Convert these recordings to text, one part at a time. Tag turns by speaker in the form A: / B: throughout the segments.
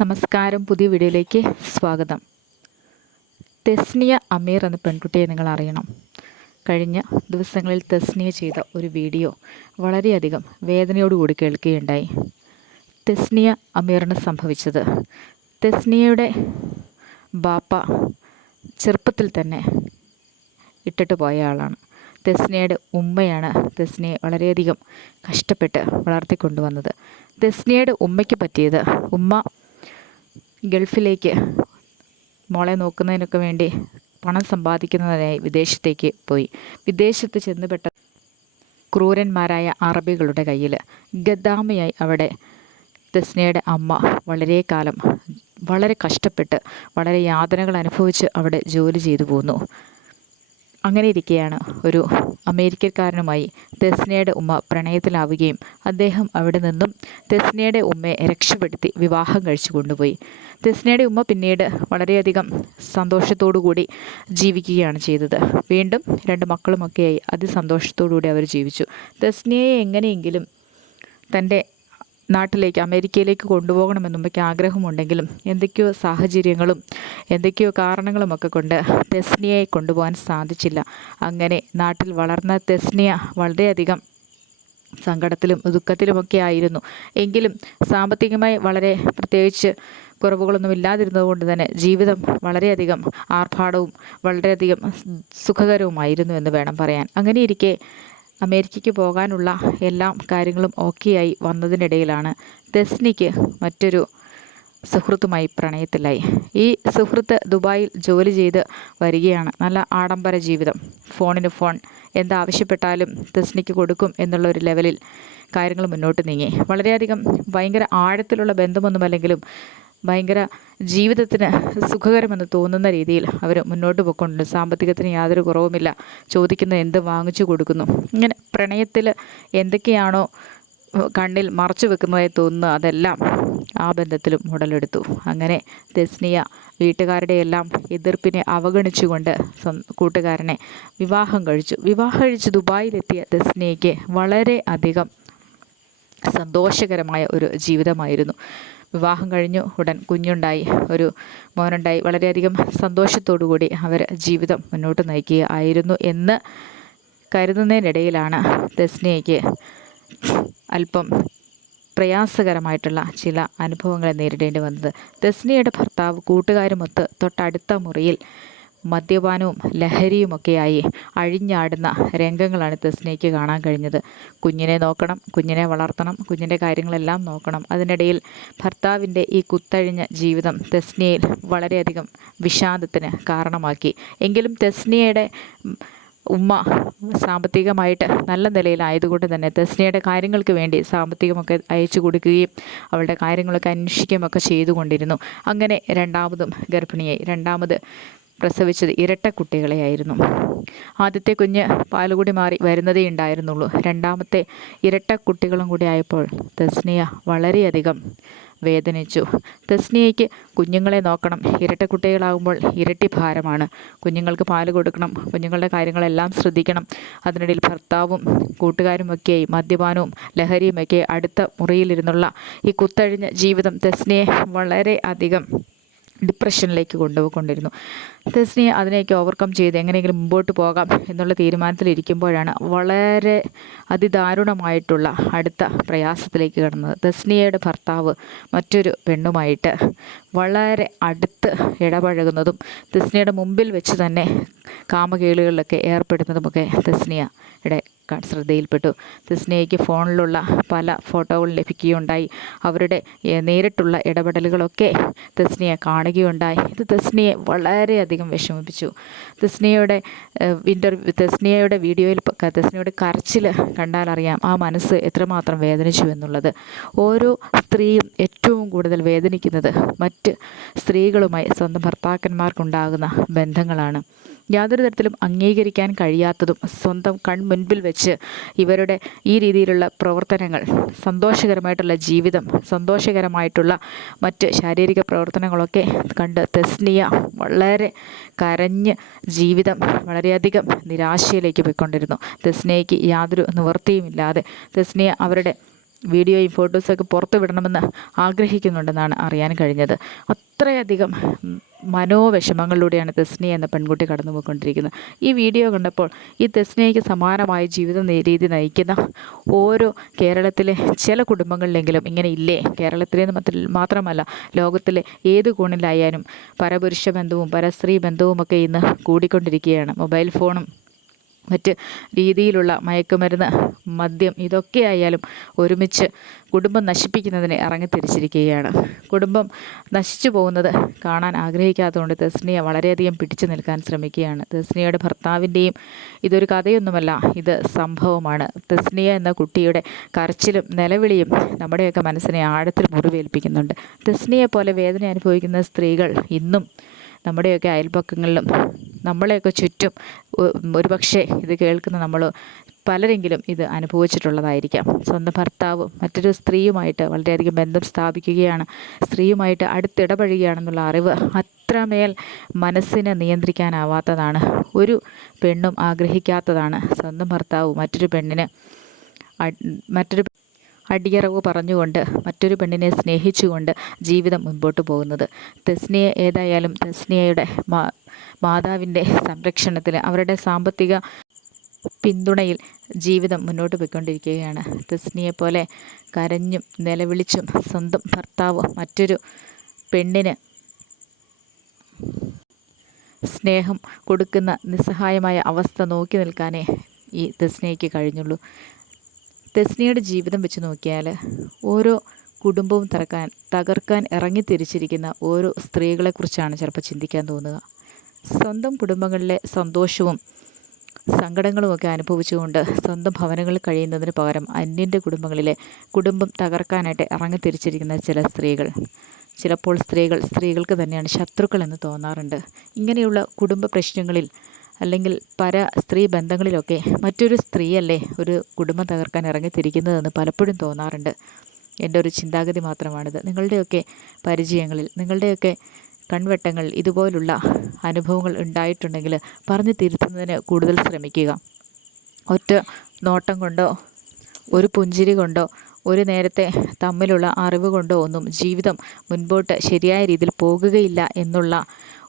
A: നമസ്കാരം. പുതിയ വീഡിയോയിലേക്ക് സ്വാഗതം. തെസ്നിയ അമീർ എന്ന പെൺകുട്ടിയെ നിങ്ങൾ അറിയണം. കഴിഞ്ഞ ദിവസങ്ങളിൽ തെസ്നിയ ചെയ്ത ഒരു വീഡിയോ വളരെയധികം വേദനയോടുകൂടി കേൾക്കുകയുണ്ടായി. തെസ്നിയ അമീറിന് സംഭവിച്ചത്. തെസ്നിയയുടെ ബാപ്പ ചെറുപ്പത്തിൽ തന്നെ ഇട്ടിട്ട് പോയ ആളാണ്. തെസ്നിയയുടെ ഉമ്മയാണ് തെസ്നിയെ വളരെയധികം കഷ്ടപ്പെട്ട് വളർത്തിക്കൊണ്ടുവന്നത്. തെസ്നിയയുടെ ഉമ്മയ്ക്ക് പറ്റിയത് ഉമ്മ ഗൾഫിലേക്ക് മോളെ നോക്കുന്നതിനൊക്കെ വേണ്ടി പണം സമ്പാദിക്കുന്നതിനായി വിദേശത്തേക്ക് പോയി. വിദേശത്ത് ചെന്നുപെട്ട ക്രൂരന്മാരായ അറബികളുടെ കയ്യിൽ ഗദ്ദാമയായി അവിടെ ദസ്നയുടെ അമ്മ വളരെ കാലം വളരെ കഷ്ടപ്പെട്ട് വളരെ യാതനകൾ അനുഭവിച്ച് അവിടെ ജോലി ചെയ്തു പോന്നു. അങ്ങനെ ഇരിക്കെയാണ്. ഒരു അമേരിക്കക്കാരനുമായി തെസ്നയുടെ ഉമ്മ പ്രണയത്തിലാവുകയും അദ്ദേഹം അവിടെ നിന്നും തെസ്നയുടെ ഉമ്മയെ രക്ഷപ്പെടുത്തി വിവാഹം കഴിച്ചു കൊണ്ടുപോയി. തെസ്നയുടെ ഉമ്മ പിന്നീട് വളരെയധികം കൂടി ജീവിക്കുകയാണ് ചെയ്തത്. വീണ്ടും രണ്ട് മക്കളുമൊക്കെയായി അതിസന്തോഷത്തോടുകൂടി അവർ ജീവിച്ചു. തെസ്നയെ എങ്ങനെയെങ്കിലും തന്റെ നാട്ടിലേക്ക് അമേരിക്കയിലേക്ക് കൊണ്ടുപോകണമെന്ന് ഉമ്മയ്ക്ക് ആഗ്രഹമുണ്ടെങ്കിലും എന്തൊക്കെയോ സാഹചര്യങ്ങളും എന്തൊക്കെയോ കാരണങ്ങളുമൊക്കെ കൊണ്ട് തെസ്നിയയെ കൊണ്ടുപോകാൻ സാധിച്ചില്ല. അങ്ങനെ നാട്ടിൽ വളർന്ന തെസ്നിയ വളരെയധികം സങ്കടത്തിലും ദുഃഖത്തിലുമൊക്കെ ആയിരുന്നു. എങ്കിലും സാമ്പത്തികമായി വളരെ പ്രത്യേകിച്ച് കുറവുകളൊന്നും ഇല്ലാതിരുന്നത് കൊണ്ട് തന്നെ ജീവിതം വളരെയധികം ആർഭാടവും വളരെയധികം സുഖകരവുമായിരുന്നു എന്ന് വേണം പറയാൻ. അങ്ങനെ ഇരിക്കെ അമേരിക്കയ്ക്ക് പോകാനുള്ള എല്ലാ കാര്യങ്ങളും ഓക്കെ ഓക്കെയായി വന്നതിനിടയിലാണ് ദസ്നിക്ക് മറ്റൊരു സുഹൃത്തുമായി പ്രണയത്തിലായി. ഈ സുഹൃത്ത് ദുബായിൽ ജോലി ചെയ്ത് വരികയാണ്. നല്ല ആഡംബര ജീവിതം. ഫോണിന് ഫോൺ എന്താവശ്യപ്പെട്ടാലും ദസ്നിക്ക് കൊടുക്കും എന്നുള്ള ഒരു ലെവലിൽ കാര്യങ്ങൾ മുന്നോട്ട് നീങ്ങി. വളരെയധികം ഭയങ്കര ആഴത്തിലുള്ള ബന്ധമൊന്നുമല്ലെങ്കിലും ഭയങ്കര ജീവിതത്തിന് സുഖകരമെന്ന് തോന്നുന്ന രീതിയിൽ അവർ മുന്നോട്ട് പോയിക്കൊണ്ടുണ്ട് സാമ്പത്തികത്തിന് യാതൊരു കുറവുമില്ല. ചോദിക്കുന്ന എന്ത് വാങ്ങിച്ചു കൊടുക്കുന്നു? ഇങ്ങനെ പ്രണയത്തിൽ എന്തൊക്കെയാണോ കണ്ണിൽ മറച്ചു വെക്കുന്നതായി തോന്നുന്നു. അതെല്ലാം ആ ബന്ധത്തിലും ഉടലെടുത്തു. അങ്ങനെ ദസ്നിയ വീട്ടുകാരുടെ എല്ലാം എതിർപ്പിനെ അവഗണിച്ചുകൊണ്ട് കൂട്ടുകാരനെ വിവാഹം കഴിച്ചു. വിവാഹം കഴിച്ച് ദുബായിലെത്തിയ ദസ്നിയയ്ക്ക് വളരെ അധികം സന്തോഷകരമായ ഒരു ജീവിതമായിരുന്നു. വിവാഹം കഴിഞ്ഞു ഉടൻ കുഞ്ഞുണ്ടായി. ഒരു മോനുണ്ടായി. വളരെയധികം സന്തോഷത്തോടു കൂടി അവർ ജീവിതം മുന്നോട്ട് നയിക്കുക ആയിരുന്നു എന്ന് കരുതുന്നതിനിടയിലാണ് തെസ്നിയയ്ക്ക് അല്പം പ്രയാസകരമായിട്ടുള്ള ചില അനുഭവങ്ങളെ നേരിടേണ്ടി വന്നത്. തെസ്നിയയുടെ ഭർത്താവ് കൂട്ടുകാരുമൊത്ത് തൊട്ടടുത്ത മുറിയിൽ മദ്യപാനവും ലഹരിയുമൊക്കെയായി അഴിഞ്ഞാടുന്ന രംഗങ്ങളാണ് തെസ്നയ്ക്ക് കാണാൻ കഴിഞ്ഞത്. കുഞ്ഞിനെ നോക്കണം കുഞ്ഞിനെ വളർത്തണം കുഞ്ഞിന്റെ കാര്യങ്ങളെല്ലാം നോക്കണം. അതിനിടയിൽ ഭർത്താവിന്റെ ഈ കുത്തഴിഞ്ഞ ജീവിതം തെസ്നിയയിൽ വളരെയധികം വിഷാദത്തിന് കാരണമാക്കി. എങ്കിലും തെസ്നിയയുടെ ഉമ്മ സാമ്പത്തികമായിട്ട് നല്ല നിലയിലായതുകൊണ്ട് തന്നെ തെസ്നിയുടെ കാര്യങ്ങൾക്ക് വേണ്ടി സാമ്പത്തികമൊക്കെ അയച്ചു കൊടുക്കുകയും അവളുടെ കാര്യങ്ങളൊക്കെ അന്വേഷിക്കുകയും ഒക്കെ ചെയ്തുകൊണ്ടിരുന്നു. അങ്ങനെ രണ്ടാമതും ഗർഭിണിയായി. രണ്ടാമത് പ്രസവിച്ചത് ഇരട്ട കുട്ടികളെയായിരുന്നു. ആദ്യത്തെ കുഞ്ഞ് പാലുകൂടി മാറി വരുന്നതേ ഉണ്ടായിരുന്നുള്ളൂ. രണ്ടാമത്തെ ഇരട്ട കുട്ടികളും കൂടി ആയപ്പോൾ തസ്നിയ വളരെയധികം വേദനിച്ചു. തസ്നിയയ്ക്ക് കുഞ്ഞുങ്ങളെ നോക്കണം. ഇരട്ട കുട്ടികളാകുമ്പോൾ ഇരട്ടി ഭാരമാണ്. കുഞ്ഞുങ്ങൾക്ക് പാൽ കൊടുക്കണം. കുഞ്ഞുങ്ങളുടെ കാര്യങ്ങളെല്ലാം ശ്രദ്ധിക്കണം. അതിനിടയിൽ ഭർത്താവും കൂട്ടുകാരും ഒക്കെ മദ്യപാനവും ലഹരിയുമൊക്കെ അടുത്ത മുറിയിലിരുന്നുള്ള ഈ കുത്തഴിഞ്ഞ ജീവിതം തസ്നിയെ വളരെ അധികം ഡിപ്രഷനിലേക്ക് കൊണ്ടുപോയിക്കൊണ്ടിരുന്നു. തെസ്നി അതിനെയൊക്കെ ഓവർകം ചെയ്ത് എങ്ങനെയെങ്കിലും മുമ്പോട്ട് പോകാം എന്നുള്ള തീരുമാനത്തിലിരിക്കുമ്പോഴാണ് വളരെ അതിദാരുണമായിട്ടുള്ള അടുത്ത പ്രയാസത്തിലേക്ക് കടന്നത്. തെസ്നിയയുടെ ഭർത്താവ് മറ്റൊരു പെണ്ണുമായിട്ട് വളരെ അടുത്ത് ഇടപഴകുന്നതും തെസ്നിയുടെ മുമ്പിൽ വെച്ച് തന്നെ കാമകേളികളിലൊക്കെ ഏർപ്പെടുന്നതുമൊക്കെ തെസ്നിയയുടെ ശ്രദ്ധയിൽപ്പെട്ടു. സിസ്നയ്ക്ക് ഫോണിലുള്ള പല ഫോട്ടോകൾ ലഭിക്കുകയുണ്ടായി. അവരുടെ നേരിട്ടുള്ള ഇടപെടലുകളൊക്കെ തസ്നിയെ കാണുകയുണ്ടായി. ഇത് തെസ്നിയെ വളരെയധികം വിഷമിപ്പിച്ചു. തസ്നിയയുടെ ഇന്റർവ്യൂ തസ്നിയയുടെ വീഡിയോയിൽ തസ്നിയുടെ കരച്ചിൽ കണ്ടാലറിയാം ആ മനസ്സ് എത്രമാത്രം വേദനിച്ചു എന്നുള്ളത്. ഓരോ സ്ത്രീയും ഏറ്റവും കൂടുതൽ വേദനിക്കുന്നത് മറ്റ് സ്ത്രീകളുമായി സ്വന്തം ഭർത്താക്കന്മാർക്കുണ്ടാകുന്ന ബന്ധങ്ങളാണ്. യാതൊരു തരത്തിലും അംഗീകരിക്കാൻ കഴിയാത്തതും സ്വന്തം കൺമുൻപിൽ വെച്ച് ഇവരുടെ ഈ രീതിയിലുള്ള പ്രവർത്തനങ്ങൾ സന്തോഷകരമായിട്ടുള്ള ജീവിതം സന്തോഷകരമായിട്ടുള്ള മറ്റ് ശാരീരിക പ്രവർത്തനങ്ങളൊക്കെ കണ്ട് തെസ്നിയ വളരെ കരഞ്ഞ് ജീവിതം വളരെയധികം നിരാശയിലേക്ക് പോയിക്കൊണ്ടിരുന്നു. തെസ്നിയയ്ക്ക് യാതൊരു നിവൃത്തിയുമില്ലാതെ തെസ്നിയ അവരുടെ വീഡിയോയും ഫോട്ടോസൊക്കെ പുറത്തു വിടണമെന്ന് ആഗ്രഹിക്കുന്നുണ്ടെന്നാണ് അറിയാൻ കഴിഞ്ഞത്. അത്രയധികം മനോവിഷമങ്ങളിലൂടെയാണ് തെസ്നിയ എന്ന പെൺകുട്ടി കടന്നു പോയിക്കൊണ്ടിരിക്കുന്നത് ഈ വീഡിയോ കണ്ടപ്പോൾ ഈ തെസ്നിയയ്ക്ക് സമാനമായ ജീവിത രീതി നയിക്കുന്ന ഓരോ കേരളത്തിലെ ചില കുടുംബങ്ങളിലെങ്കിലും ഇങ്ങനെ ഇല്ലേ? കേരളത്തിലെ മാത്രമല്ല ലോകത്തിലെ ഏത് കോണിലായാലും പരപുരുഷ ബന്ധവും പരസ്ത്രീ ബന്ധവും ഒക്കെ ഇന്ന് കൂടിക്കൊണ്ടിരിക്കുകയാണ്. മൊബൈൽ ഫോണും മറ്റ് രീതിയിലുള്ള മയക്കുമരുന്ന് മദ്യം ഇതൊക്കെ ആയാലും ഒരുമിച്ച് കുടുംബം നശിപ്പിക്കുന്നതിനെ ഇറങ്ങിത്തിരിച്ചിരിക്കുകയാണ് കുടുംബം നശിച്ചു പോകുന്നത് കാണാൻ ആഗ്രഹിക്കാത്തതുകൊണ്ട് തെസ്നിയ വളരെയധികം പിടിച്ചു നിൽക്കാൻ ശ്രമിക്കുകയാണ്. തെസ്നിയയുടെ ഭർത്താവിന്റെയും ഇതൊരു കഥയൊന്നുമല്ല ഇത് സംഭവമാണ്. തെസ്നിയ എന്ന കുട്ടിയുടെ കരച്ചിലും നിലവിളിയും നമ്മുടെയൊക്കെ മനസ്സിനെ ആഴത്തിൽ മുറിവേൽപ്പിക്കുന്നുണ്ട്. തെസ്നിയെ പോലെ വേദന അനുഭവിക്കുന്ന സ്ത്രീകൾ ഇന്നും നമ്മുടെയൊക്കെ അയൽപക്കങ്ങളിലും നമ്മളെയൊക്കെ ചുറ്റും ഒരുപക്ഷെ ഇത് കേൾക്കുന്ന നമ്മൾ പലരെങ്കിലും ഇത് അനുഭവിച്ചിട്ടുള്ളതായിരിക്കാം. സ്വന്തം ഭർത്താവ് മറ്റൊരു സ്ത്രീയുമായിട്ട് വളരെയധികം ബന്ധം സ്ഥാപിക്കുകയാണ്. സ്ത്രീയുമായിട്ട് അടുത്തിടപഴകുകയാണെന്നുള്ള അറിവ് അത്രമേൽ മനസ്സിനെ നിയന്ത്രിക്കാനാവാത്തതാണ്. ഒരു പെണ്ണും ആഗ്രഹിക്കാത്തതാണ് സ്വന്തം ഭർത്താവ് മറ്റൊരു പെണ്ണിന് മറ്റൊരു അടിയറവ് പറഞ്ഞുകൊണ്ട് മറ്റൊരു പെണ്ണിനെ സ്നേഹിച്ചുകൊണ്ട് ജീവിതം മുൻപോട്ട് പോകുന്നത്. തസ്നിയ ഏതായാലും തസ്നിയയുടെ മാ മാതാവിന്റെ സംരക്ഷണത്തിൽ അവരുടെ സാമ്പത്തിക പിന്തുണയിൽ ജീവിതം മുന്നോട്ട് പോയിക്കൊണ്ടിരിക്കുകയാണ്. തെസ്നിയെ പോലെ കരഞ്ഞും നിലവിളിച്ചും സ്വന്തം ഭർത്താവ് മറ്റൊരു പെണ്ണിന് സ്നേഹം കൊടുക്കുന്ന നിസ്സഹായമായ അവസ്ഥ നോക്കി നിൽക്കാനേ ഈ തസ്നയ്ക്ക് കഴിഞ്ഞുള്ളൂ. തെസ്നിയുടെ ജീവിതം വെച്ച് നോക്കിയാൽ ഓരോ കുടുംബവും തറക്കാൻ തകർക്കാൻ ഇറങ്ങി തിരിച്ചിരിക്കുന്ന ഓരോ സ്ത്രീകളെക്കുറിച്ചാണ് ചിലപ്പോൾ ചിന്തിക്കാൻ തോന്നുക. സ്വന്തം കുടുംബങ്ങളിലെ സന്തോഷവും സങ്കടങ്ങളുമൊക്കെ അനുഭവിച്ചുകൊണ്ട് സ്വന്തം ഭവനങ്ങളിൽ കഴിയുന്നതിന് പകരം അന്യന്റെ കുടുംബങ്ങളിലെ കുടുംബം തകർക്കാനായിട്ട് ഇറങ്ങി തിരിച്ചിരിക്കുന്ന ചില സ്ത്രീകൾ. ചിലപ്പോൾ സ്ത്രീകൾ സ്ത്രീകൾക്ക് തന്നെയാണ് ശത്രുക്കൾ എന്ന് തോന്നാറുണ്ട്. ഇങ്ങനെയുള്ള കുടുംബ പ്രശ്നങ്ങളിൽ അല്ലെങ്കിൽ പര സ്ത്രീ ബന്ധങ്ങളിലൊക്കെ മറ്റൊരു സ്ത്രീയല്ലേ ഒരു കുടുംബം തകർക്കാൻ ഇറങ്ങിത്തിരിക്കുന്നതെന്ന് പലപ്പോഴും തോന്നാറുണ്ട്. എന്റെ ഒരു ചിന്താഗതി മാത്രമാണിത്. നിങ്ങളുടെയൊക്കെ പരിചയങ്ങളിൽ നിങ്ങളുടെയൊക്കെ കൺവെട്ടങ്ങൾ ഇതുപോലുള്ള അനുഭവങ്ങൾ ഉണ്ടായിട്ടുണ്ടെങ്കിൽ പറഞ്ഞു തിരുത്തുന്നതിന് കൂടുതൽ ശ്രമിക്കുക. ഒറ്റ നോട്ടം കൊണ്ടോ ഒരു പുഞ്ചിരി കൊണ്ടോ ഒരു നേരത്തെ തമ്മിലുള്ള അറിവ് കൊണ്ടോ ഒന്നും ജീവിതം മുൻപോട്ട് ശരിയായ രീതിയിൽ പോകുകയില്ല എന്നുള്ള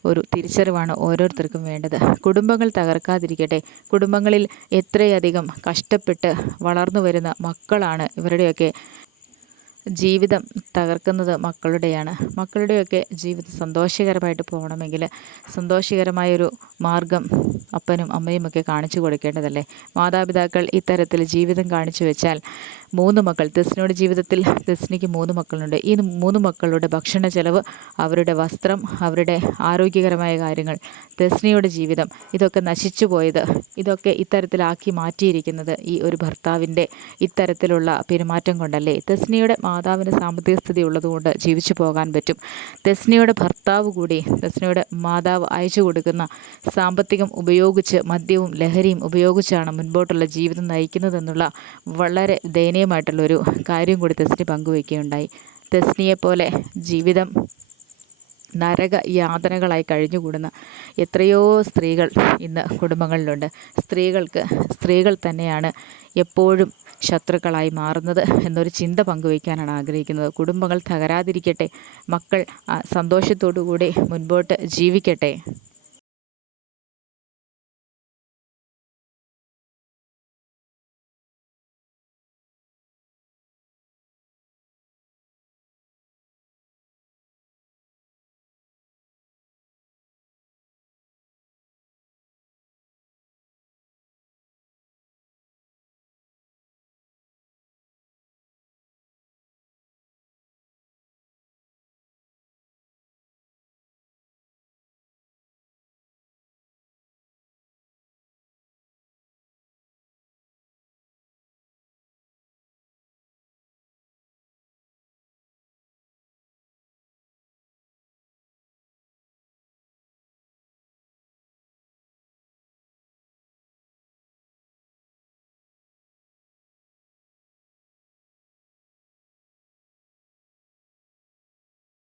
A: ഒരു തിരിച്ചറിവാണ് ഓരോരുത്തർക്കും വേണ്ടത്. കുടുംബങ്ങൾ തകർക്കാതിരിക്കട്ടെ. കുടുംബങ്ങളിൽ എത്രയധികം കഷ്ടപ്പെട്ട് വളർന്നു വരുന്ന മക്കളാണ് ഇവരുടെയൊക്കെ ജീവിതം തകർക്കുന്നത് മക്കളുടെയാണ്. മക്കളുടെയൊക്കെ ജീവിതം സന്തോഷകരമായിട്ട് പോകണമെങ്കിൽ സന്തോഷകരമായൊരു മാർഗം അപ്പനും അമ്മയും ഒക്കെ കാണിച്ചു കൊടുക്കേണ്ടതല്ലേ? മാതാപിതാക്കൾ ഇത്തരത്തിൽ ജീവിതം കാണിച്ചു വെച്ചാൽ മൂന്ന് മക്കൾ തെസ്നിയുടെ ജീവിതത്തിൽ തെസ്നിക്ക് മൂന്ന് മക്കളുണ്ട്. ഈ മൂന്ന് മക്കളുടെ ഭക്ഷണ ചെലവ് അവരുടെ വസ്ത്രം അവരുടെ ആരോഗ്യകരമായ കാര്യങ്ങൾ ദസ്നിയുടെ ജീവിതം ഇതൊക്കെ നശിച്ചു പോയത് ഇതൊക്കെ ഇത്തരത്തിലാക്കി മാറ്റിയിരിക്കുന്നത് ഈ ഒരു ഭർത്താവിന്റെ ഇത്തരത്തിലുള്ള പെരുമാറ്റം കൊണ്ടല്ലേ? തെസ്നിയുടെ മാതാവിന് സാമ്പത്തിക സ്ഥിതി ഉള്ളതുകൊണ്ട് ജീവിച്ചു പോകാൻ പറ്റും. ദസ്നയുടെ ഭർത്താവ് കൂടി ദസ്നയുടെ മാതാവ് അയച്ചു കൊടുക്കുന്ന സാമ്പത്തികം ഉപയോഗിച്ച് മദ്യവും ലഹരിയും ഉപയോഗിച്ചാണ് മുൻപോട്ടുള്ള ജീവിതം നയിക്കുന്നതെന്നുള്ള വളരെ ദയനീയമായിട്ടുള്ളൊരു കാര്യം കൂടി ദസ്നി പങ്കുവയ്ക്കുകയുണ്ടായി ദസ്നിയെപ്പോലെ ജീവിതം നരക യാതനകളായി കഴിഞ്ഞുകൂടുന്ന എത്രയോ സ്ത്രീകൾ ഇന്ന് കുടുംബങ്ങളിലുണ്ട്. സ്ത്രീകൾക്ക് സ്ത്രീകൾ തന്നെയാണ് എപ്പോഴും ശത്രുക്കളായി മാറുന്നത് എന്നൊരു ചിന്ത പങ്കുവയ്ക്കാനാണ് ആഗ്രഹിക്കുന്നത്. കുടുംബങ്ങൾ തകരാതിരിക്കട്ടെ. മക്കൾ സന്തോഷത്തോടു കൂടി മുൻപോട്ട് ജീവിക്കട്ടെ.